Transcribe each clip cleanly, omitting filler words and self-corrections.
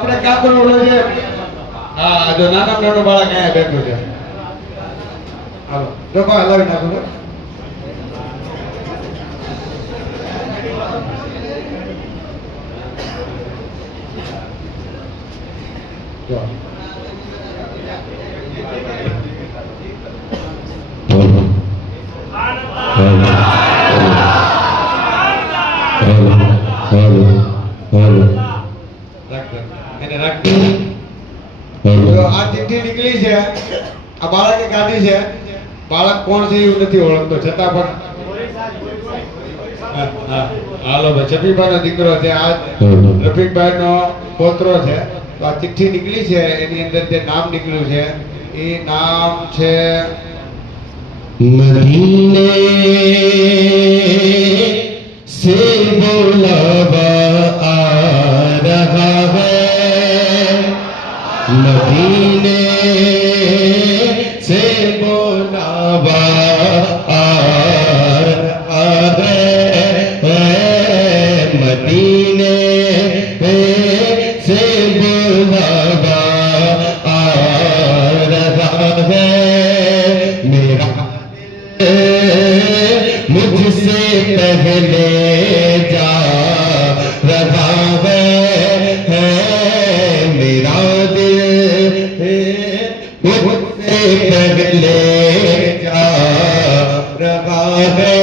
આપણે કાપડ ઓલો છે હા જો નાના નાનો બાળક અહીંયા બેઠું છે હાલો જો કોઈ હલાવી નાખો જો આ ચિઠ્ઠી નીકળી છે આ બાળકે કાઢી છે બાળક કોણ છે એવું નથી ઓળખતો છતાં પણ હાલો ભાઈ શફીભાઈ નો દીકરો છે આ રફીકભાઈ નો પોતરો છે તો આ ચિઠ્ઠી નીકળી છે એની અંદર જે નામ નીકળ્યું છે એ નામ છે मदीने से बुलावा आ रहा है मदीने से बुलावा आ रहा है मदीने से बुलावा आ रहा है मेरा मुझसे पहले जा रहा है मेरा दिल मुझसे पहले जा रहा है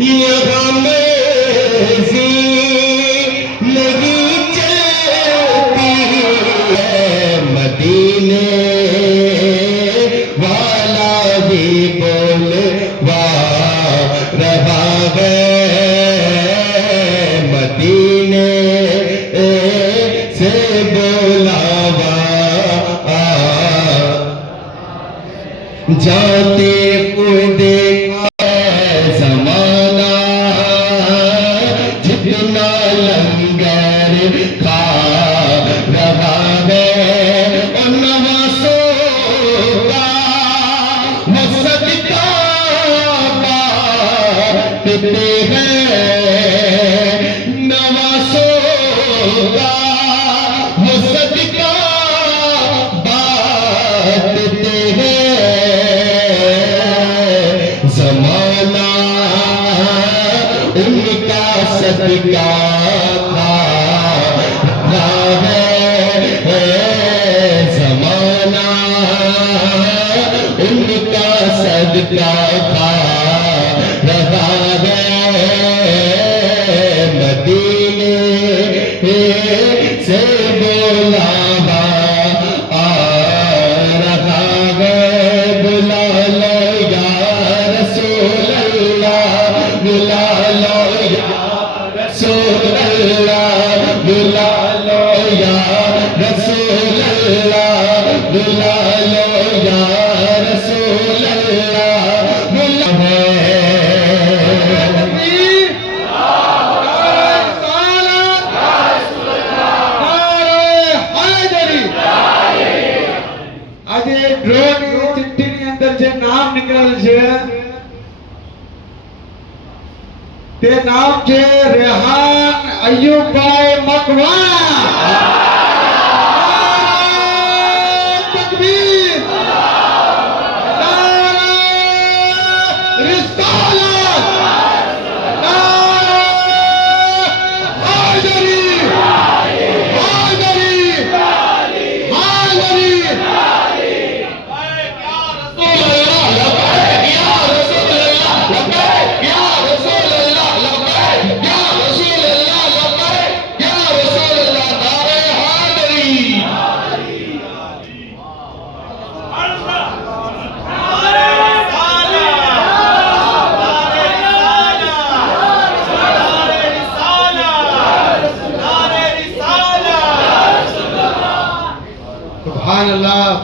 यहाँ मेरी नहीं चलती है मदीने वाला भी बोलवा रहा है मदीने से बुलावा जाते हुए देखा ज़माना जितना लंगर खा रहा है और नवाज़ों का वो सदका बांटते हैं नवाज़ों का वो सदका बांटते हैं ज़माना उनका सदका खा रहा है ज़माना उनका सदका खा रहा है मदीने से बुलावा आ रहा है बुला लो या रसूल अल्लाह बुला लो या रसूल अल्लाह बुला लो या रसूल अल्लाह बुला लो या रसूल अल्लाह बुला આજે ડ્રોની ચિઠ્ઠીની અંદર જે નામ નીકળેલ છે તે નામ છે રેહાન અય્યુબભાઈ મકવાણા તકબીર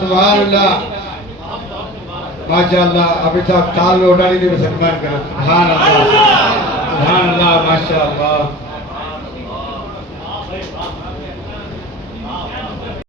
सुभानअल्लाह माशाअल्लाह अभी साहब ताल में उठाने के सम्मान करो सुभानअल्लाह माशाअल्लाह